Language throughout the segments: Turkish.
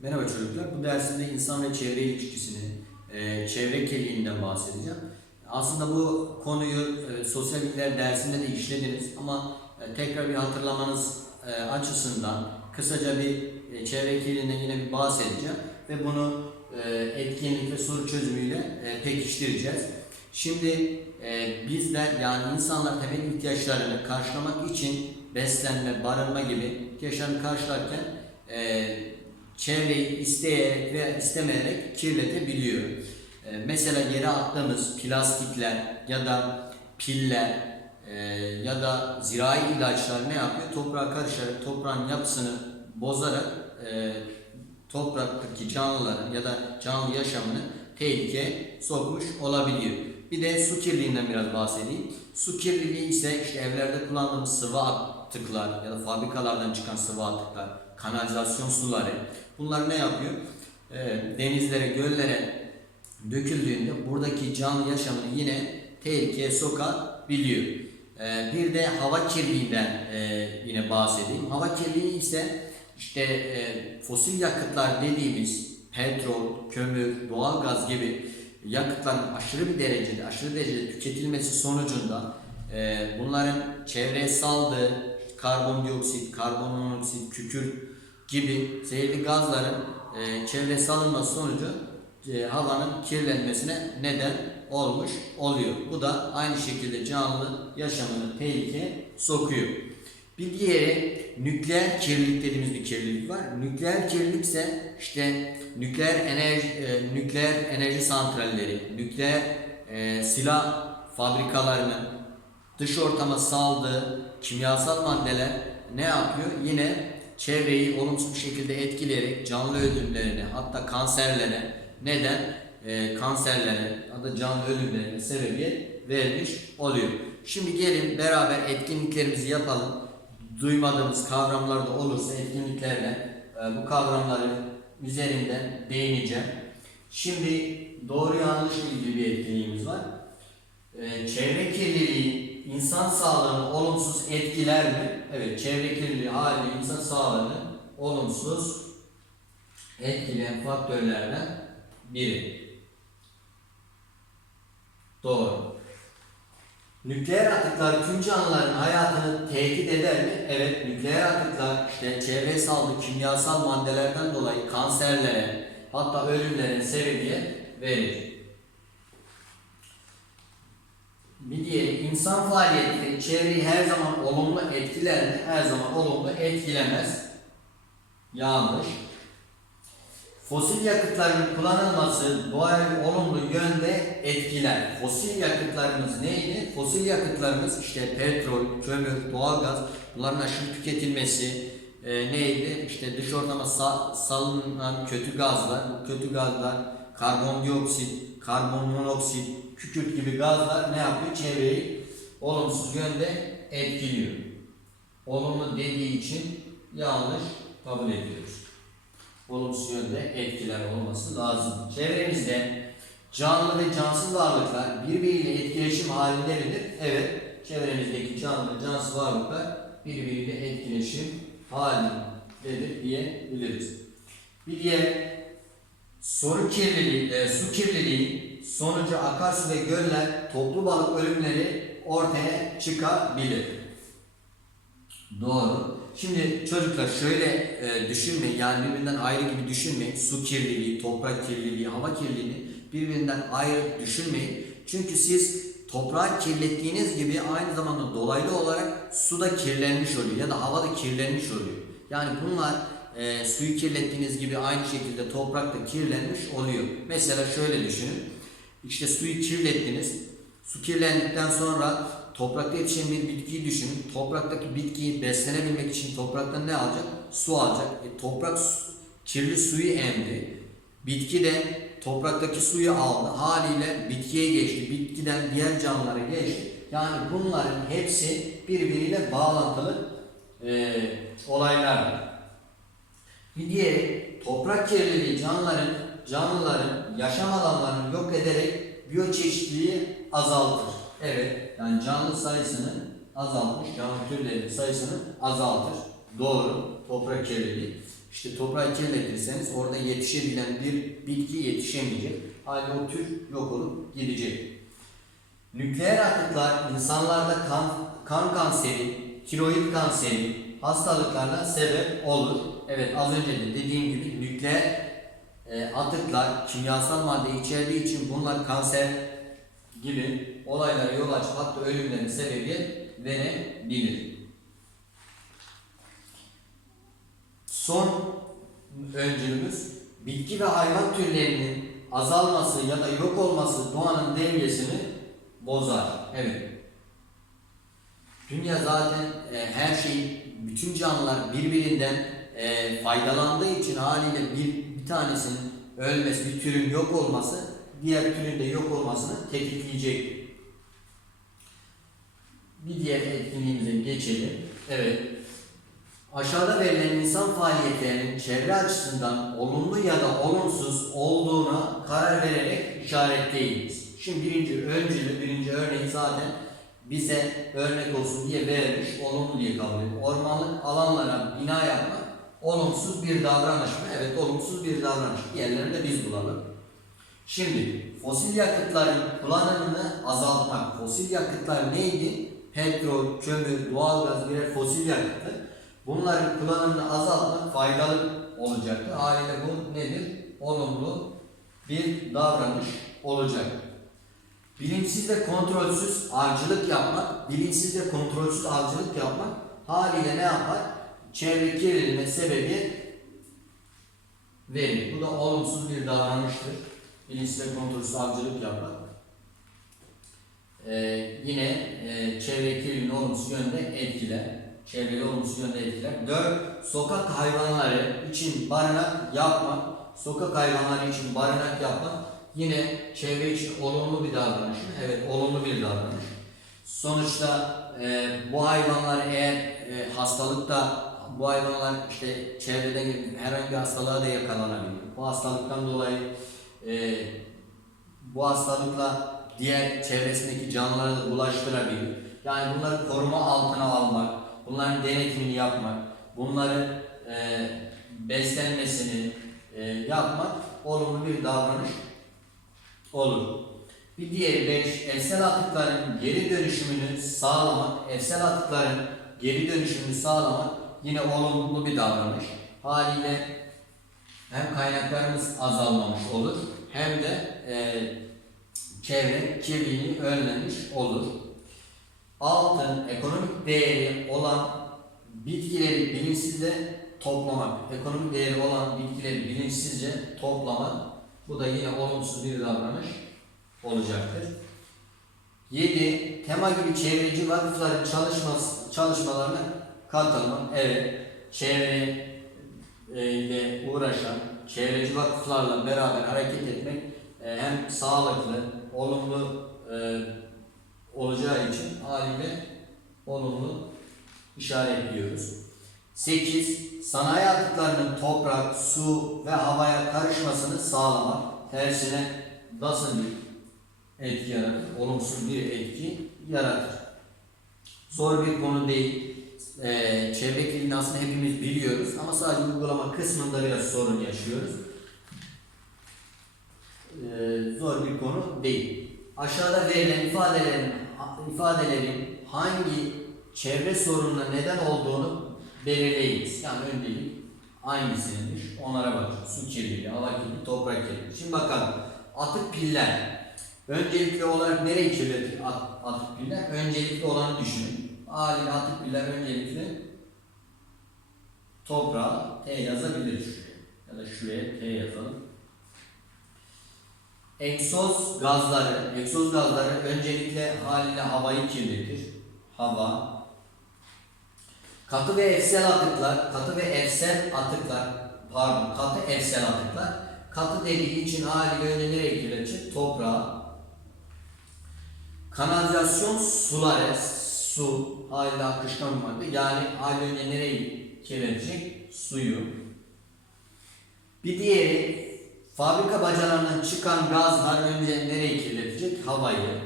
Merhaba çocuklar. Bu dersimde insan ve çevre ilişkisini, e, çevre kirliliğinden bahsedeceğim. Aslında bu konuyu e, sosyal bilgiler dersinde de işlediniz ama e, tekrar bir hatırlamanız e, açısından kısaca bir e, çevre kirliliğinden yine bir bahsedeceğim ve bunu e, etkinlik ve soru çözümüyle e, pekiştireceğiz. Şimdi e, bizler yani insanlar temel ihtiyaçlarını karşılamak için beslenme, barınma gibi ihtiyaçlarını karşılarken e, çevreyi isteyerek veya istemeyerek kirletebiliyor. Ee, mesela yere attığımız plastikler ya da piller e, ya da zirai ilaçlar ne yapıyor? Toprağa karışarak toprağın yapısını bozarak e, topraktaki canlıların ya da canlı yaşamını tehlikeye sokmuş olabiliyor. Bir de su kirliliğinden biraz bahsedeyim. Su kirliliği ise işte evlerde kullandığımız sıvı atıklar ya da fabrikalardan çıkan sıvı atıklar, kanalizasyon suları bunlar ne yapıyor? Ee, denizlere, göllere döküldüğünde buradaki canlı yaşamını yine tehlikeye sokabiliyor. Ee, bir de hava kirliliğinden e, yine bahsedeyim. Hava kirliliği ise işte e, fosil yakıtlar dediğimiz petrol, kömür, doğalgaz gibi yakıtların aşırı bir derecede, aşırı derecede tüketilmesi sonucunda e, bunların çevreye saldığı karbondioksit, karbon monoksit, kükürt gibi zehirli gazların e, çevreye salınması sonucu e, havanın kirlenmesine neden olmuş oluyor. Bu da aynı şekilde canlı yaşamını tehlikeye sokuyor. Bir diğeri nükleer kirlilik dediğimiz bir kirlilik var. Nükleer kirlilik ise işte nükleer enerji e, nükleer enerji santralleri, nükleer e, silah fabrikalarının dış ortama saldığı kimyasal maddeler ne yapıyor? Yine çevreyi olumsuz bir şekilde etkileyerek canlı ölümlerine hatta kanserlere neden e, kanserlere hatta canlı ölümlerine sebebiyet vermiş oluyor. Şimdi gelin beraber etkinliklerimizi yapalım. Duymadığımız kavramlar da olursa etkinliklerle e, bu kavramları üzerinden değineceğim. Şimdi doğru yanlışla ilgili bir etkinliğimiz var. E, çevre kirliliği insan sağlığını olumsuz etkiler mi? Evet, çevre kirliliği hali insan sağlığını olumsuz etkileyen faktörlerden biri. Doğru. Nükleer atıklar tüm canlıların hayatını tehdit eder mi? Evet, nükleer atıklar işte çevreye saldığı kimyasal maddelerden dolayı kanserlere hatta ölümlere sebebiyet verir. Bir diğeri insan faaliyetleri çevreyi her zaman olumlu etkiler mi? Her zaman olumlu etkilemez. Yanlış. Fosil yakıtların kullanılması doğayı olumlu yönde etkiler. Fosil yakıtlarımız neydi? Fosil yakıtlarımız işte petrol, kömür, doğalgaz bunların aşırı tüketilmesi e, neydi? İşte dış ortama sa- salınan kötü gazlar, kötü gazlar karbondioksit, karbon monoksit, kükürt gibi gazlar ne yapıyor? Çevreyi olumsuz yönde etkiliyor. Olumlu dediği için yanlış kabul ediyoruz olumsuz yönde etkiler olması lazım. Çevremizde canlı ve cansız varlıklar birbiriyle etkileşim halinde midir? Evet, çevremizdeki canlı ve cansız varlıklar birbiriyle etkileşim halindedir diyebiliriz. Bir diğer soru kirliliği, e, su kirliliği sonucu akarsu ve göller toplu balık ölümleri ortaya çıkabilir. Doğru. Şimdi çocuklar şöyle e, düşünmeyin yani birbirinden ayrı gibi düşünmeyin. Su kirliliği, toprak kirliliği, hava kirliliğini birbirinden ayrı düşünmeyin. Çünkü siz toprağı kirlettiğiniz gibi aynı zamanda dolaylı olarak su da kirlenmiş oluyor ya da hava da kirlenmiş oluyor. Yani bunlar e, suyu kirlettiğiniz gibi aynı şekilde toprak da kirlenmiş oluyor. Mesela şöyle düşünün. İşte suyu kirlettiniz. Su kirlendikten sonra toprakta yetişen bir bitkiyi düşünün. Topraktaki bitkiyi beslenebilmek için topraktan ne alacak? Su alacak. E, toprak su- kirli suyu emdi. Bitki de topraktaki suyu aldı. Haliyle bitkiye geçti. Bitkiden diğer canlılara geçti. Yani bunların hepsi birbiriyle bağlantılı e, olaylar. Bir diğeri toprak kirliliği canlıların, canlıların yaşam alanlarını yok ederek biyoçeşitliliği azaltır. Evet, yani canlı sayısını azaltmış, canlı türlerinin sayısını azaltır. Doğru, toprak kirliliği. işte toprağı kirletirseniz orada yetişebilen bir bitki yetişemeyecek. Hali o tür yok olup gidecek. Nükleer atıklar insanlarda kan, kan kanseri, tiroid kanseri hastalıklarına sebep olur. Evet az önce de dediğim gibi nükleer e, atıklar kimyasal madde içerdiği için bunlar kanser gibi olaylara yol açıp hatta ölümlerin sebebi verebilir. Son öncülümüz bitki ve hayvan türlerinin azalması ya da yok olması doğanın dengesini bozar. Evet. Dünya zaten e, her şey, bütün canlılar birbirinden e, faydalandığı için haliyle bir, tanesinin ölmesi, bir türün yok olması diğer türün de yok olmasını tetikleyecek. Bir diğer etkinliğimize geçelim. Evet. Aşağıda verilen insan faaliyetlerinin çevre açısından olumlu ya da olumsuz olduğuna karar vererek işaretleyiz. Şimdi birinci öncülü, birinci örneği zaten bize örnek olsun diye verilmiş, olumlu diye kabul ediyor. Ormanlık alanlara bina yapmak olumsuz bir davranış mı? Evet, olumsuz bir davranış. Diğerlerini de biz bulalım. Şimdi fosil yakıtların kullanımını azaltmak. Fosil yakıtlar neydi? Petrol, kömür, doğalgaz birer fosil yakıtı. Bunların kullanımını azaltmak faydalı olacaktır. Haliyle bu nedir? Olumlu bir davranış olacak. Bilinçsiz ve kontrolsüz avcılık yapmak, bilinçsiz ve kontrolsüz avcılık yapmak haliyle ne yapar? Çevre kirliliğine sebebi verir. Bu da olumsuz bir davranıştır. Bilinçsiz ve kontrolsüz avcılık yapmak. Ee, yine e, çevre kirliliğini olumsuz yönde etkiler. Çevreyi olumsuz yönde etkiler. 4. Sokak hayvanları için barınak yapmak. Sokak hayvanları için barınak yapmak yine çevre için olumlu bir davranış. Evet, olumlu bir davranış. Sonuçta e, bu hayvanlar eğer e, hastalıkta bu hayvanlar işte çevreden herhangi bir hastalığa da yakalanabilir. Bu hastalıktan dolayı e, bu hastalıkla diğer çevresindeki canlılara da bulaştırabilir. Yani bunları koruma altına almak, bunların denetimini yapmak, bunların e, beslenmesini e, yapmak olumlu bir davranış olur. Bir diğeri 5. Evsel atıkların geri dönüşümünü sağlamak. Evsel atıkların geri dönüşümünü sağlamak yine olumlu bir davranış. Haliyle hem kaynaklarımız azalmamış olur hem de e, çevre kirliliğini önlemiş olur. Altın, ekonomik değeri olan bitkileri bilinçsizce toplamak. Ekonomik değeri olan bitkileri bilinçsizce toplamak. Bu da yine olumsuz bir davranış olacaktır. 7. Tema gibi çevreci vakıfların çalışması, çalışmalarına katılmak. Evet, çevre uğraşan çevreci vakıflarla beraber hareket etmek e, hem sağlıklı, olumlu e, olacağı için haliyle olumlu işaretliyoruz. 8. Sanayi atıklarının toprak, su ve havaya karışmasını sağlamak. Tersine nasıl bir etki yaratır? Olumsuz bir etki yaratır. Zor bir konu değil. Ee, çevre kirliliğini aslında hepimiz biliyoruz ama sadece uygulama kısmında biraz sorun yaşıyoruz. Ee, zor bir konu değil. Aşağıda verilen ifadelerin ifadelerin hangi çevre sorununa neden olduğunu belirleyiniz. Yani öncelik hangisinmiş onlara bakacağız. Su kirliliği, hava kirliliği, toprak kirliliği. Şimdi bakalım. Atık piller. Öncelikli olarak nereyi kirletir at, atık piller? Öncelikli olanı düşünün. Haliyle atık piller öncelikli toprağa T yazabiliriz şuraya. Ya da şuraya T yazalım. Egzoz gazları, egzoz gazları öncelikle haliyle havayı kirletir. Hava. Katı ve evsel atıklar, katı ve evsel atıklar, pardon, katı evsel atıklar. Katı dediği için haliyle önce nereye kirletecek? Toprağa. Kanalizasyon suları, su hala akışkan bir madde. Yani hal önce nereyi kirletecek? Suyu. Bir diğeri fabrika bacalarından çıkan gaz hal önce nereyi kirletecek? Havayı.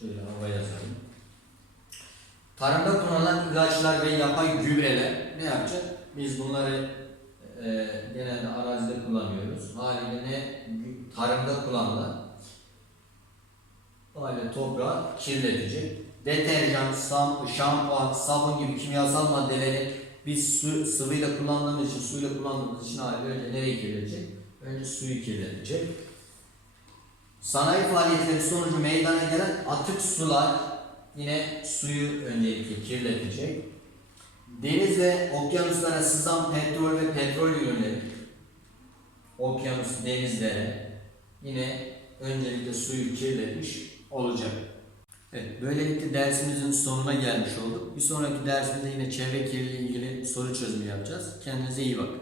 Şöyle Tarımda kullanılan ilaçlar ve yapay gübreler ne yapacak? Biz bunları e, genelde arazide kullanıyoruz. Haliyle ne tarımda kullanılan haliyle toprağı kirletecek. Deterjan, şampuan, sabun gibi kimyasal maddeleri biz su, sıvıyla kullandığımız için, suyla kullandığımız için haliyle önce nereyi kirletecek? Önce suyu kirletecek. Sanayi faaliyetleri sonucu meydana gelen atık sular yine suyu öncelikle kirletecek. Deniz ve okyanuslara sızan petrol ve petrol ürünleri okyanus, denizlere yine öncelikle suyu kirletmiş olacak. Evet, böylelikle dersimizin sonuna gelmiş olduk. Bir sonraki dersimizde yine çevre kirliliği ilgili soru çözümü yapacağız. Kendinize iyi bakın.